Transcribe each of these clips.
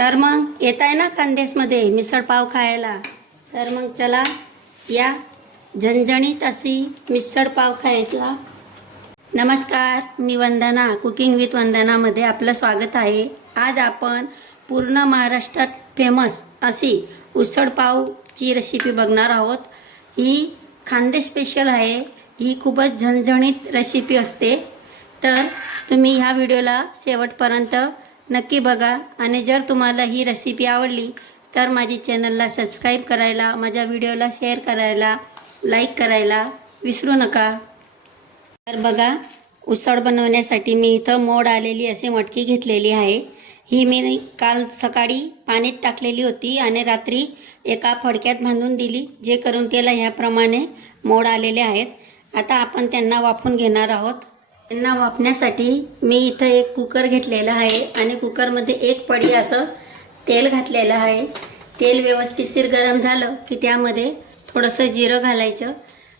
तर मग येत आहे ना खानदेशमध्ये मिसळ पाव खायला? तर मग चला या झणझणीत अशी मिसळ पाव खायला. नमस्कार मी वंदना कुकिंग विथ वंदनामध्ये आपलं स्वागत आहे. आज आपण पूर्ण महाराष्ट्रात फेमस अशी उसळपावची रेसिपी बघणार आहोत. ही खानदेश स्पेशल आहे. ही खूपच झणझणीत रेसिपी असते. तर तुम्ही ह्या व्हिडिओला शेवटपर्यंत नक्की बघा. आणि जर तुम्हाला ही रेसिपी आवडली तर माझी चॅनलला सबस्क्राईब करायला माझ्या व्हिडिओला शेअर करायला लाईक करायला विसरू नका. तर बघा उसळ बनवण्यासाठी मी इथं मोड आलेली असे मटकी घेतलेली आहे. ही मी काल सकाळी पाण्यात टाकलेली होती आणि रात्री एका फडक्यात बांधून दिली जे करून त्याला ह्याप्रमाणे मोड आलेले आहेत. आता आपण त्यांना वाफून घेणार आहोत. त्यांना वापण्यासाठी मी इथं एक कुकर घेतलेला आहे आणि कुकरमध्ये एक पडी असं तेल घातलेलं आहे. तेल व्यवस्थितशीर गरम झालं की त्यामध्ये थोडंसं जिरं घालायचं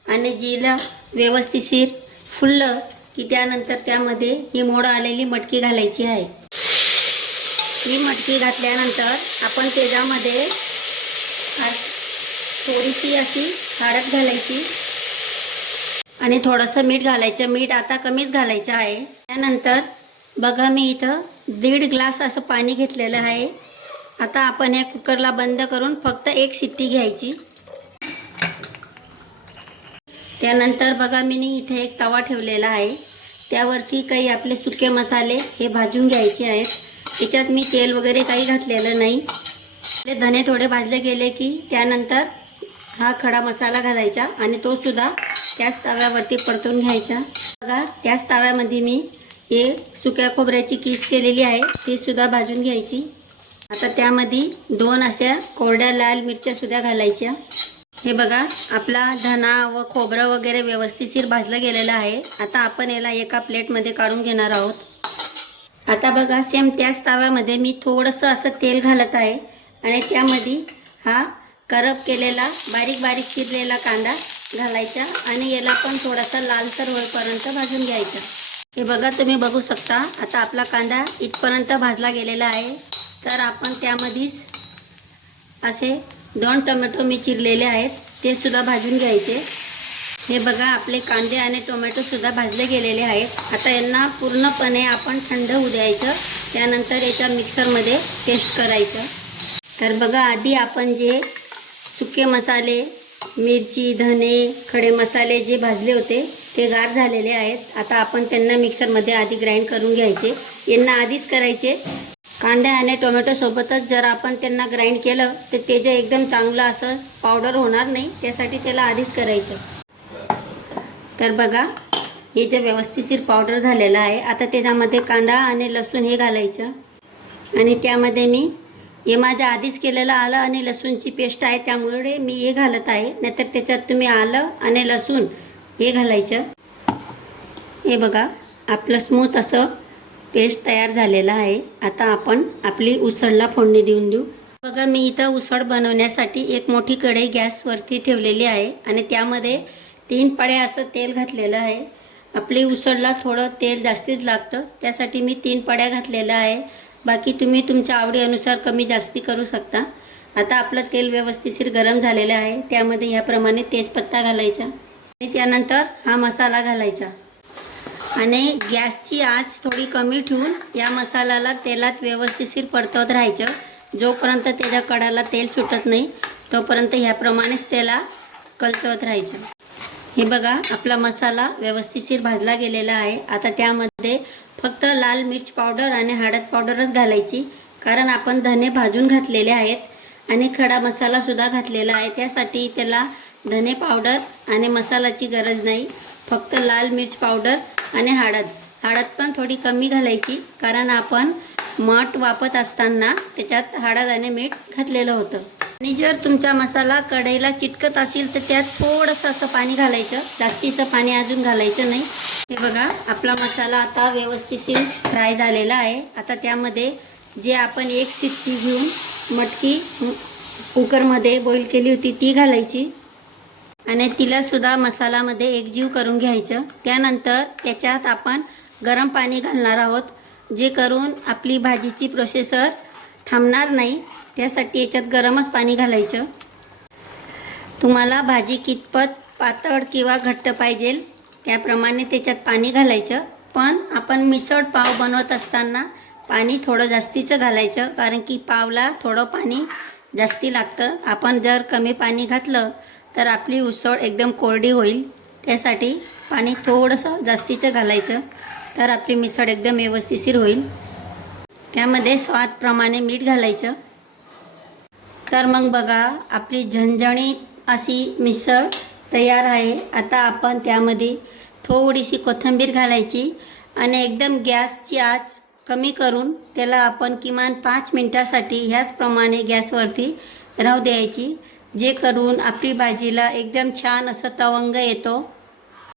आणि जिरं व्यवस्थितशीर फुललं की त्यानंतर त्यामध्ये ही मोड आलेली मटकी घालायची आहे. ही मटकी घातल्यानंतर आपण त्याच्यामध्ये थोडीशी अशी हळद घालायची. आणि थोडंसं मीठ घालायचं. मीठ आता कमीच घालायचं आहे. त्यानंतर बघा मी इथं दीड ग्लास असं पाणी घेतलेलं आहे. आता आपण हे कुकरला बंद करून फक्त एक शिट्टी घ्यायची. त्यानंतर बघा मी इथे एक तवा ठेवलेला आहे. त्यावरती काही आपले सुके मसाले हे भाजून घ्यायचे आहेत. त्याच्यात मी तेल वगैरे काही घातलेलं नाही. आपले धने थोडे भाजले गेले की त्यानंतर हा खडा मसाला घालायचा आणि तो सुद्धा त्याच तव्यावरती परतून घ्यायचा. बघा त्याच तव्यामध्ये मी हे सुक्या खोबऱ्याची किस केलेली आहे ती सुद्धा भाजून घ्यायची. आता त्यामध्ये दोन अशा कोरड्या लाल मिरच्या सुद्धा घालायच्या. हे बघा आपला धना व खोबरं वगैरे व्यवस्थितशीर भाजलं गेलेलं आहे. आता आपण याला एका प्लेटमध्ये काढून घेणार आहोत. आता बघा सेम त्याच ताव्यामध्ये मी थोडंसं असं तेल घालत आहे. आणि त्यामध्ये हा करप केलेला बारीक बारीक चिरलेला कांदा घालायचा आणि याला पण थोडासा लालसर होईपर्यंत भाजून घ्यायचा. हे बघा तुम्ही बघू शकता आता आपला कांदा इथपर्यंत भाजला गेलेला आहे. तर आपण त्यामध्येच असे दोन टोमॅटो मी चिरलेले आहेत ते सुद्धा भाजून घ्यायचे. हे बघा आपले कांदे आणि टोमॅटोसुद्धा भाजले गेलेले आहेत. आता यांना पूर्णपणे आपण थंड होऊ द्यायचं त्यानंतर याच्या मिक्सरमध्ये पेस्ट करायचं. तर बघा आधी आपण जे सुके मसाले मिरची धने खडे मसाले जे भाजले होते ते गार झालेले आहेत. आता आपण त्यांना मिक्सरमध्ये आधी ग्राइंड करून घ्यायचे. यांना आधीच करायचे. कांदा आणि टोमॅटोसोबतच जर आपण त्यांना ग्राइंड केलं तर ते जे एकदम चांगलं असं पावडर होणार नाही त्यासाठी त्याला आधीच करायचं. तर बघा हे जे व्यवस्थितशीर पावडर झालेलं आहे. आता त्याच्यामध्ये कांदा आणि लसूण हे घालायचं. आणि त्यामध्ये मी हे माझ्या आधीच केलेलं आलं आणि लसूणची पेस्ट आहे त्यामुळे मी हे घालत आहे. नाहीतर त्याच्यात तुम्ही आलं आणि लसूण हे घालायचं. हे बघा आपलं स्मूथ असं पेस्ट तयार झालेलं आहे. आता आपण आपली उसळला फोडणी देऊन देऊ. बघा मी इथं उसळ बनवण्यासाठी एक मोठी कढई गॅसवरती ठेवलेली आहे आणि त्यामध्ये तीन पड्या असं तेल घातलेलं आहे. आपली उसळला थोडं तेल जास्तीच लागतं त्यासाठी मी तीन पड्या घातलेलं आहे. बाकी तुम्ही तुमच्या आवडीनुसार कमी जास्ती करू शकता. आता आपलं तेल व्यवस्थितशीर गरम झालेलं आहे. त्यामध्ये ह्याप्रमाणे तेजपत्ता घालायचा आणि त्यानंतर हा मसाला घालायचा. आणि गॅसची आच थोडी कमी ठेवून या मसाल्याला तेलात व्यवस्थितशीर परतवत राहायचं. जोपर्यंत त्याच्या कडाला तेल सुटत नाही तोपर्यंत ह्याप्रमाणेच त्याला कलचवत राहायचं. हे बघा आपला मसाला व्यवस्थितशीर भाजला गेलेला आहे. आता त्यामध्ये फक्त लाल मिर्च पावडर आणि हळद पावडरच घालायची कारण आपण धने भाजून घातलेले आहेत आणि खडा मसालासुद्धा घातलेला आहे. त्यासाठी त्याला धने पावडर आणि मसालाची गरज नाही. फक्त लाल मिर्च पावडर आणि हळद. हळद पण थोडी कमी घालायची कारण आपण मठ वापत असताना त्याच्यात हळद आणि मीठ घातलेलं होतं. आणि जर तुमचा मसाला कढईला चिटकत असेल तर त्यात थोडंसं असं पाणी घालायचं. जास्तीचं पाणी अजून घालायचं नाही. हे बघा आपला मसाला आता व्यवस्थितशीर फ्राय झालेला आहे. आता त्यामध्ये जे आपण एक शिट्टी घेऊन मटकी कुकरमध्ये बॉईल केली होती ती घालायची. आणि तिलासुद्धा मसालामध्ये एकजीव करून घ्यायचं. त्यानंतर त्याच्यात आपण गरम पाणी घालणार आहोत. जे करून आपली भाजीची प्रोसेसर थांबणार नाही. त्यासाठी याच्यात गरमच पाणी घालायचं. तुम्हाला भाजी कितपत पातळ किंवा घट्ट पाहिजे त्याप्रमाणे त्याच्यात पाणी घालायचं. पण आपण मिसळ पाव बनवत असताना पाणी थोडं जास्तीचं घालायचं कारण की पावला थोडं पाणी जास्ती लागतं. आपण जर कमी पाणी घातलं तर आपली उसळ एकदम कोरडी होईल. त्यासाठी पाणी थोडंसं जास्तीचं घालायचं तर आपली मिसळ एकदम व्यवस्थिशीर होईल. त्यामध्ये स्वादप्रमाणे मीठ घालायचं. तर मग बघा आपली झणझणीत अशी मिसळ तयार आहे. आता आपण त्यामध्ये थोडीशी कोथिंबीर घालायची आणि एकदम गॅसची आच कमी करून त्याला आपण किमान पाच मिनटासाठी ह्याचप्रमाणे गॅसवरती राहू द्यायची जे करून आपली भाजीला एकदम छान असं तवंग येतो.